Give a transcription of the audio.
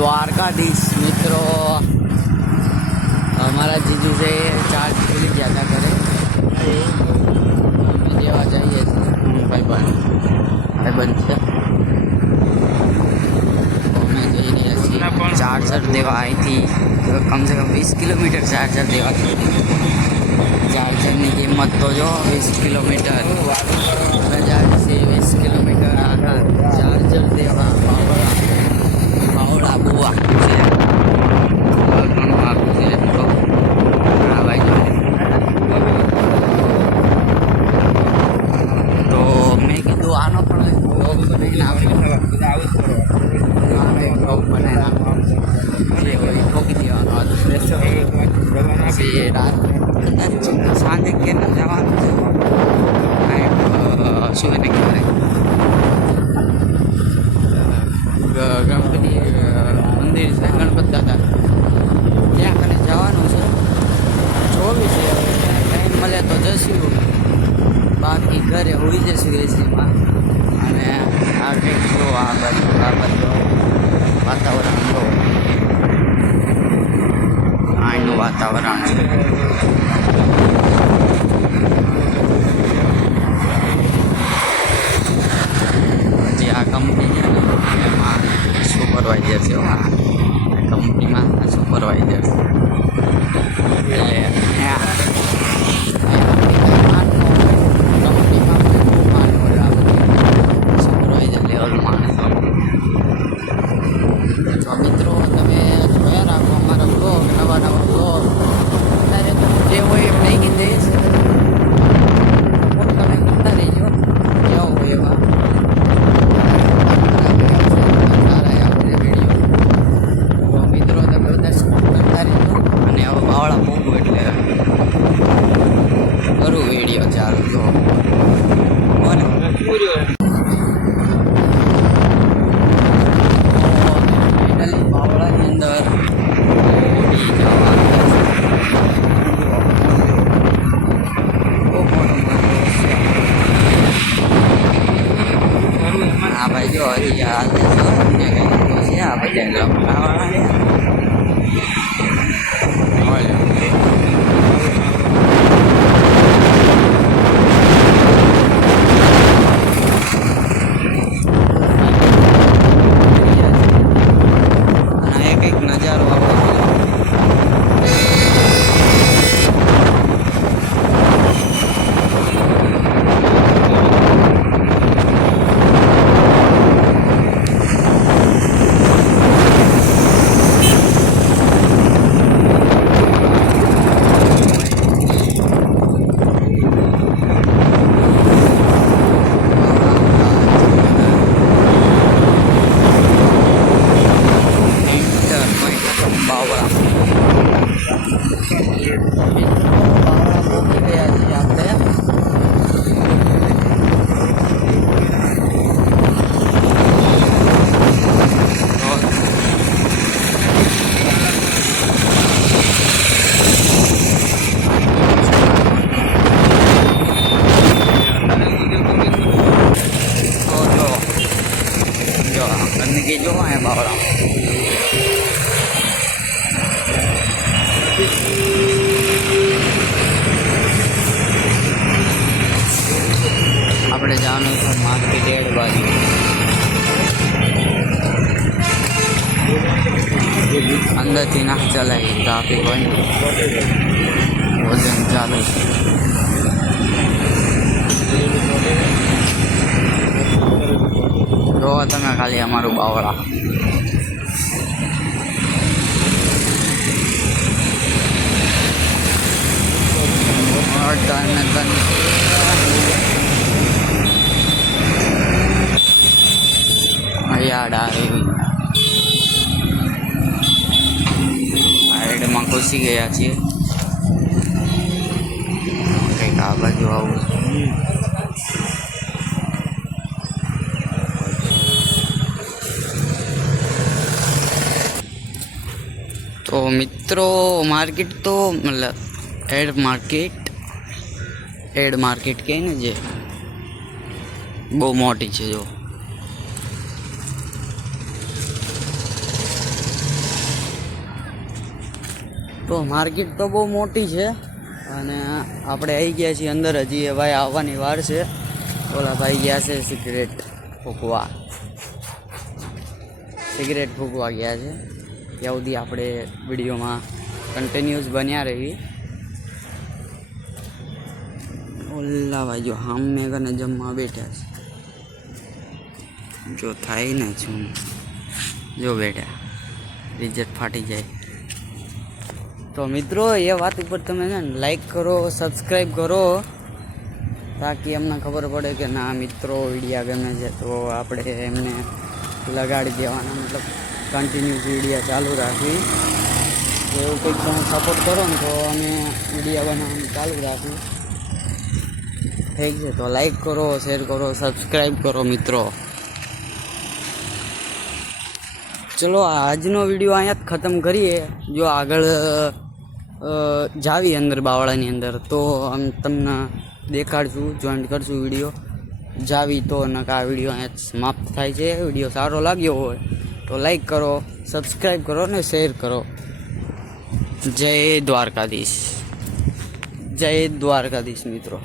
દ્વારકાધીશ મિત્રો અમારા જીજુ છે ચાર્જ ખુલી ગયા હતા ઘરે અમે દેવા જઈએ ભાઈબંધ છે અમે જઈ રહ્યા છીએ ચાર્જર દેવા અહીંથી કમસે કમ 20 કિલોમીટર ચાર્જર દેવા ચાર્જરની કિંમત તો જો 20 કિલોમીટર હજાર છે 20 કિલોમીટર આગળ ચાર્જર દેવા બાવળા બુવા છે ઘણું આગળ છે તો હા ભાઈ તો મેં કીધું આનો પણ બ્લોગ બનાવીને બ્લોગ બનાવીને જે હોય ઠોકી દેવાનો પછી રાત સાંજે કે જવાનું છે શું એને કહેવાય ગણપતિ મંદિર છે ગણપત દાદા ત્યાં કને જવાનું છે જોવી છે ટાઈમ મળે તો જશું બાકી ઘરે હોઈ જશું એસીમાં અને આ કંઈક જો આ બાજુ વાતાવરણ જો અહીંનું વાતાવરણ છે પછી આ કંપની છે ને એમાં સુપરવાઇઝર છે આ કંપનીમાં સુપરવાઇઝર સુપરવાઇઝર લેવલ માણસો તો મિત્રો તમે જોયા રાખો અમારા બ્લોગ નવા બ્લોગ અત્યારે તો જે હોય એમ નહીં કીધીશ તમે કરતા રહીજો કેવો હોય એવા મિત્રો તમે બધા સપોર્ટ કરતા રહીજો અને હવે બાવળા મૂકું એટલે કરું વિડીયો ચાલુ જો બોલે ફાઇનલી બાવળાની અંદર હા ભાઈ જો હજી આ છે આ બધા ગંદકી જોવા હે બાવળા આપણે જવાનું છે માર્કેટ એડ બાજુ અંદરથી ના ચલાવી ટ્રાફિક હોય ને વજન ચાલુ જોવો તમે ખાલી અમારું બાવળા યાદ આવી સાઈડમાં ઘૂસી ગયા છીએ કંઈક આ બાજુ આવું તો મિત્રો માર્કેટ તો મતલબ એડ માર્કેટ કહે ને જે બહુ મોટી છે જો તો માર્કેટ તો બહુ મોટી છે અને આપણે આવી ગયા છીએ અંદર. હજી એ ભાઈ આવવાની વાર છે. ઓલા ભાઈ ગયા છે સિગરેટ ફૂંકવા ગયા છે. ત્યાં સુધી આપણે વિડીયોમાં કન્ટિન્યુઅસ બન્યા રહી. ઓલા ભાઈ જો સામે કને જમવા બેઠા છે. જો થાય ને છું જો બેઠા રિજેક્ટ ફાટી જાય. તો મિત્રો એ વાત ઉપર તમે છે ને લાઈક કરો, સબસ્ક્રાઈબ કરો, તાકી અમને ખબર પડે કે ના મિત્રો વિડીયા ગમે છે તો આપણે એમને લગાડી દેવાના, મતલબ કન્ટિન્યુઅસ વિડીયા ચાલુ રાખવી. એવું કંઈક તમે સપોર્ટ કરો ને તો અમે વિડીયા બનાવવાનું ચાલુ રાખવી. ઠીક છે, તો લાઈક કરો, શેર કરો, સબસ્ક્રાઈબ કરો મિત્રો. ચલો આજનો વિડીયો અહીંયા જ ખતમ કરીએ. જો આગળ જાવી અંદર બાવળાની અંદર તો આમ તમને દેખાડશું, જોઈન્ટ કરશું વિડીયો. જાવી તો નકા આ વિડીયો અહીંયા જ સમાપ્ત થાય છે. વિડીયો સારો લાગ્યો હોય તો લાઈક કરો, સબસ્ક્રાઈબ કરો ને શેર કરો. જય દ્વારકાધીશ, જય દ્વારકાધીશ મિત્રો.